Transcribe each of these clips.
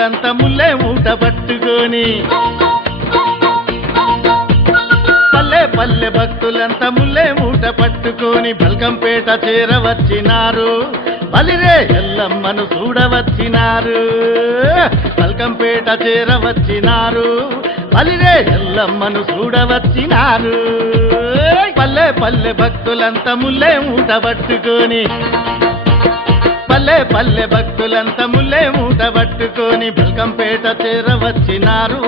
భక్తులంతా ముల్లే మూట పట్టుకొని పల్లె పల్లె భక్తులంతా ముల్లే మూట పట్టుకొని బల్కంపేట చేరవచ్చినారు బలిరే ఎల్లమ్మను చూడవచ్చినారు బల్కంపేట చేరవచ్చినారు బలిరే ఎల్లమ్మను చూడవచ్చినారు పల్లె పల్లె భక్తులంతా ముల్లే మూట పట్టుకొని పల్లె పల్లె భక్తులంతా ముల్లే మూట పట్టుకొని బల్కంపేట చేరవచ్చినారు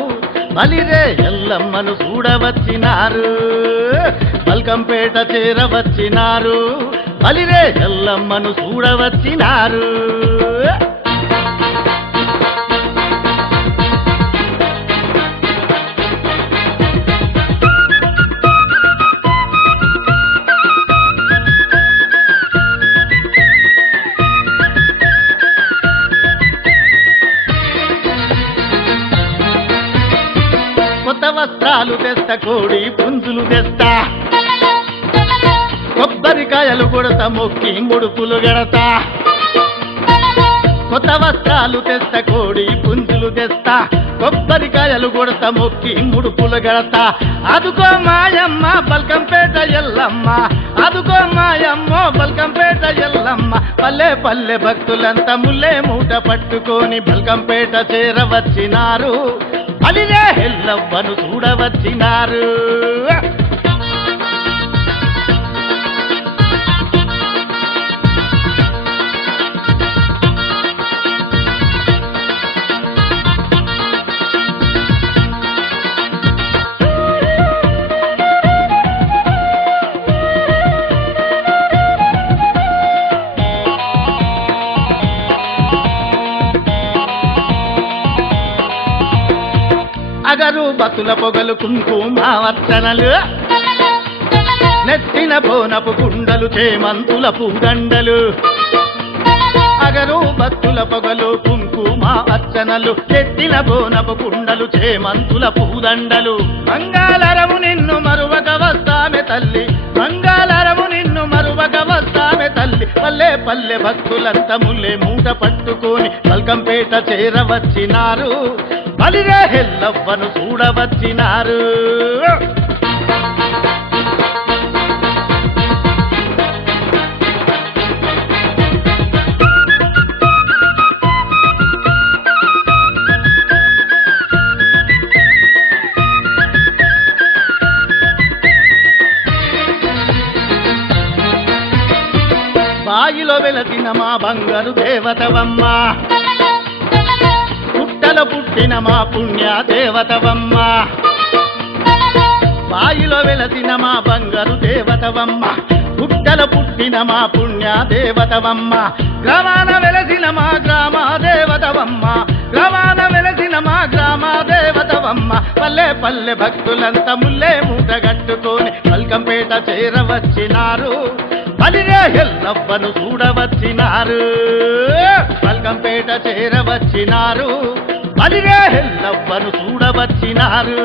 బలిరే ఎల్లమ్మను చూడవచ్చినారు బల్కంపేట చేరవచ్చినారు బలిరే ఎల్లమ్మను చూడవచ్చినారు కొత్త వస్త్రాలు తెస్తా కోడి పుంజులు తెస్తా కొబ్బరికాయలు కొడతా మొక్కి ముడుపులు గడతా కొత్త వస్త్రాలు తెస్తా కోడి పుంజులు తెస్తా కొబ్బరికాయలు కొడతా మొక్కి ముడుపులు గడతా అదుకో మాయమ్మ బల్కంపేట ఎల్లమ్మ అదుకో మాయమ్మ బల్కంపేట ఎల్లమ్మ పల్లె పల్లె భక్తులంతా ముల్లే మూట పట్టుకొని బల్కంపేట చేరవచ్చినారు బలిరే ఎల్లవ్వను చూడవచ్చినారు అగరు బతుల పొగలు కుంకుమ వర్చనలు నెత్తిన బోనపు గుండలు చేమంతుల పూదండలు అగరు బతుల పొగలు కుంకుమ అర్చనలు నెత్తిన బోనపు గుండలు చేమంతుల పూదండలు మంగళరము నిన్ను మరువక వస్తామె తల్లి మంగళరము నిన్ను మరువక వస్తామె తల్లి పల్లె పల్లె భక్తులంతా ముల్లే మూట పట్టుకొని బల్కంపేట చేరవచ్చినారు బలిరే ఎల్లవ్వను చూడవచ్చినారు బాయిలో వెలసిన మా బంగారు దేవతవమ్మ పుట్టలో పుట్టిన మా పుణ్య దేవతవమ్మ బాయిలో వెలసిన మా బంగారు దేవతవమ్మ పుట్టలో పుట్టిన మా పుణ్య దేవతవమ్మ గ్రామాన వెలసిన మా గ్రామ దేవతవమ్మ గ్రామాన వెలసిన మా గ్రామ దేవతవమ్మ పల్లె పల్లె భక్తులంతా ముల్లే మూట కట్టుకొని బల్కంపేట చేరవచ్చినారు బలిరే ఎల్లవ్వను చూడవచ్చినారు బల్కంపేట చేరవచ్చినారు బలిరే ఎల్లవ్వను చూడవచ్చినారు